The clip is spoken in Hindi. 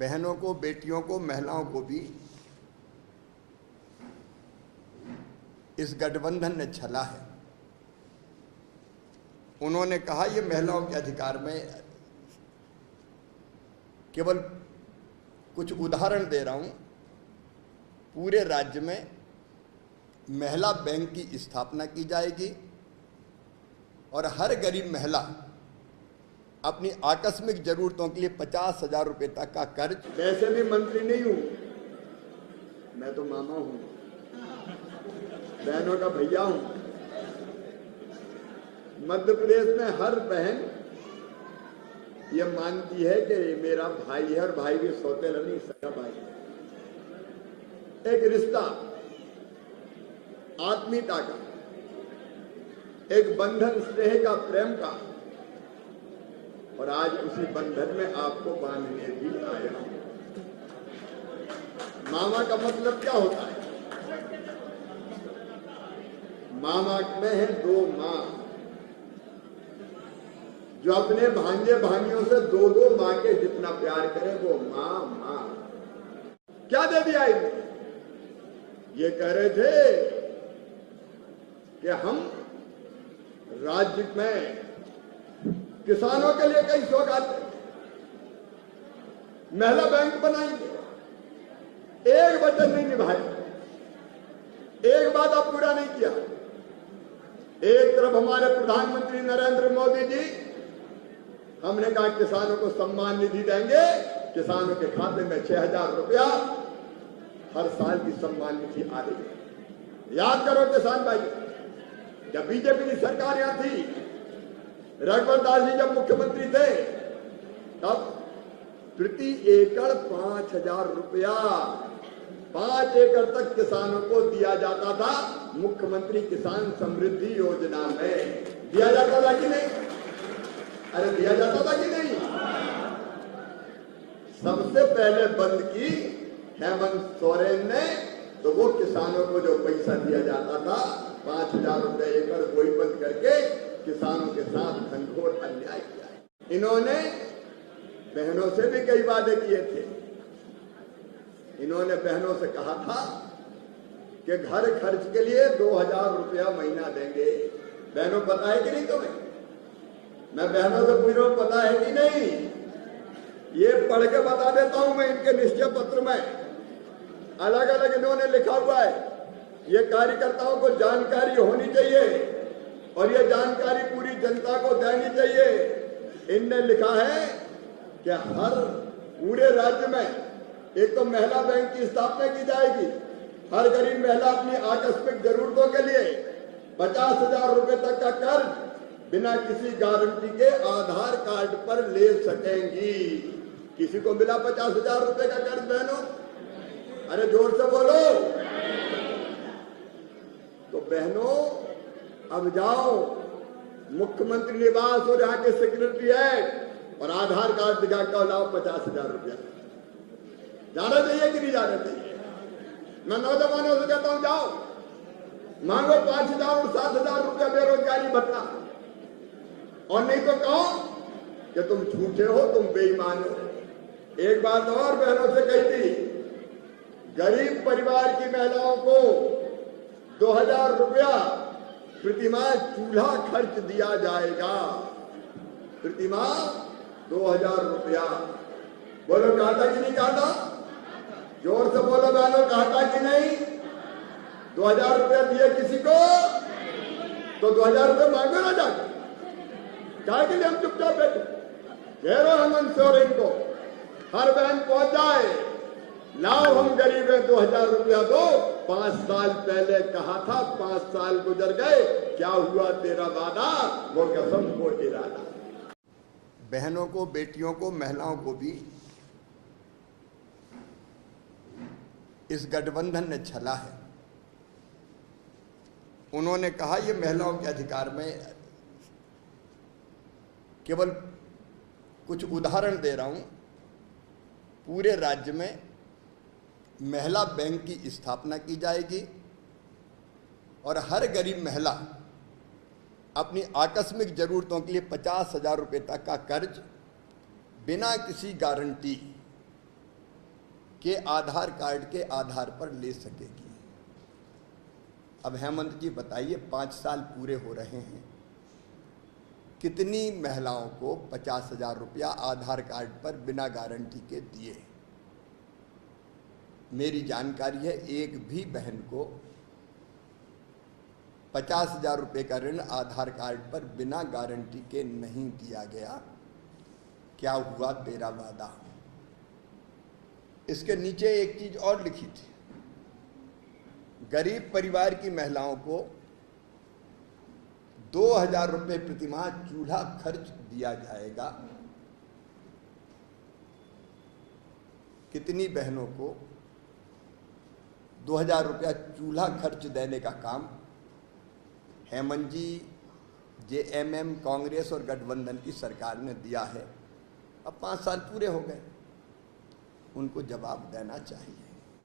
बहनों को, बेटियों को, महिलाओं को भी इस गठबंधन ने छला है। उन्होंने कहा ये महिलाओं के अधिकार में केवल कुछ उदाहरण दे रहा हूं। पूरे राज्य में महिला बैंक की स्थापना की जाएगी और हर गरीब महिला अपनी आकस्मिक जरूरतों के लिए 50,000 रुपए तक का कर्ज। वैसे भी मंत्री नहीं हूं, मैं तो मामा हूं, बहनों का भैया हूं। मध्य प्रदेश में हर बहन ये मानती है कि ये मेरा भाई है, और भाई भी सौतेला नहीं, सगा भाई है। एक रिश्ता, आत्मीयता का, एक बंधन, स्नेह का, प्रेम का, और आज उसी बंधन में आपको बांधने भी आया हूं। मामा का मतलब क्या होता है? मामा में है दो मां, जो अपने भांजे भांजियों से दो दो मां के जितना प्यार करे, वो मां मां। क्या दे दिया इन्हें? ये कह रहे थे कि हम राज्य में किसानों के लिए कई सौगात, महिला बैंक बनाएंगे। एक वचन नहीं निभाया, एक बात आप पूरा नहीं किया। एक तरफ हमारे प्रधानमंत्री नरेंद्र मोदी जी, हमने कहा किसानों को सम्मान निधि देंगे, किसानों के खाते में 6,000 रुपया हर साल की सम्मान निधि आ रही है। याद करो किसान भाई, जब बीजेपी की सरकार यहां थी, रघुवर दास जी जब मुख्यमंत्री थे, तब प्रति एकड़ 5,000 रुपया 5 एकड़ तक किसानों को दिया जाता था। मुख्यमंत्री किसान समृद्धि योजना में दिया जाता था कि नहीं? अरे दिया जाता था कि नहीं? सबसे पहले बंद की हेमंत सोरेन ने, तो वो किसानों को जो पैसा दिया जाता था 5,000 रुपए एकड़, वही बंद करके किसानों के साथ घनघोर अन्याय किया है। इन्होंने बहनों से भी कई वादे किए थे। इन्होंने बहनों से कहा था कि घर खर्च के लिए 2,000 रुपया महीना देंगे। बहनों पता है कि नहीं तुम्हें? मैं बहनों से पूछ रहा हूं, पता है कि नहीं? ये पढ़ के बता देता हूं मैं, इनके निश्चय पत्र में अलग अलग इन्होंने लिखा हुआ है। ये कार्यकर्ताओं को जानकारी होनी चाहिए और ये जानकारी पूरी जनता को देनी चाहिए। इनने लिखा है कि हर पूरे राज्य में एक तो महिला बैंक की स्थापना की जाएगी। हर गरीब महिला अपनी आकस्मिक जरूरतों के लिए 50,000 रुपए तक का कर्ज बिना किसी गारंटी के आधार कार्ड पर ले सकेंगी। किसी को मिला 50,000 रुपए का कर्ज बहनों? अरे जोर से बोलो। तो बहनों अब जाओ मुख्यमंत्री निवास और यहाँ के सेक्रेटरीएट और आधार कार्ड दिखा कर लाओ 50,000 रुपया। जाना चाहिए कि नहीं जाना चाहिए? मैं नौजवानों से कहता हूं, जाओ मांगो 5,000 और 7,000 रुपया बेरोजगारी भत्ता, और नहीं तो कहो कि तुम झूठे हो, तुम बेईमान हो। एक बात और बहनों से कही थी, गरीब परिवार की महिलाओं को 2,000 रुपया प्रतिमाह चूल्हा खर्च दिया जाएगा। प्रतिमाह 2,000 रुपया। बोलो कहा था कि नहीं कहा था? जोर से बोलो बहनों, कहा था कि नहीं? 2,000 रुपया दिए किसी को तो 2,000 रुपये मांगो ना जाकर। क्या के लिए हम चुपचाप बैठे? घेरो हेमंत सोरेन को, हर बहन पहुंच जाए, लाओ हम गरीब हैं, 2,000 रुपया दो। 5 साल पहले कहा था, 5 साल गुजर गए, क्या हुआ तेरा वादा? वो कसम को इरादा। बहनों को, बेटियों को, महिलाओं को भी इस गठबंधन ने छला है। उन्होंने कहा ये महिलाओं के अधिकार में केवल कुछ उदाहरण दे रहा हूं। पूरे राज्य में महिला बैंक की स्थापना की जाएगी और हर गरीब महिला अपनी आकस्मिक जरूरतों के लिए 50,000 रुपए तक का कर्ज बिना किसी गारंटी के आधार कार्ड के आधार पर ले सकेगी। अब हेमंत जी बताइए, 5 साल पूरे हो रहे हैं, कितनी महिलाओं को 50,000 रुपया आधार कार्ड पर बिना गारंटी के दिए? मेरी जानकारी है एक भी बहन को 50,000 रुपये का ऋण आधार कार्ड पर बिना गारंटी के नहीं दिया गया। क्या हुआ तेरा वादा? इसके नीचे एक चीज और लिखी थी, गरीब परिवार की महिलाओं को 2,000 रुपये प्रतिमाह चूल्हा खर्च दिया जाएगा। कितनी बहनों को 2,000 रुपया चूल्हा खर्च देने का काम हेमंत जी, जेएमएम, कांग्रेस और गठबंधन की सरकार ने दिया है? अब 5 साल पूरे हो गए, उनको जवाब देना चाहिए।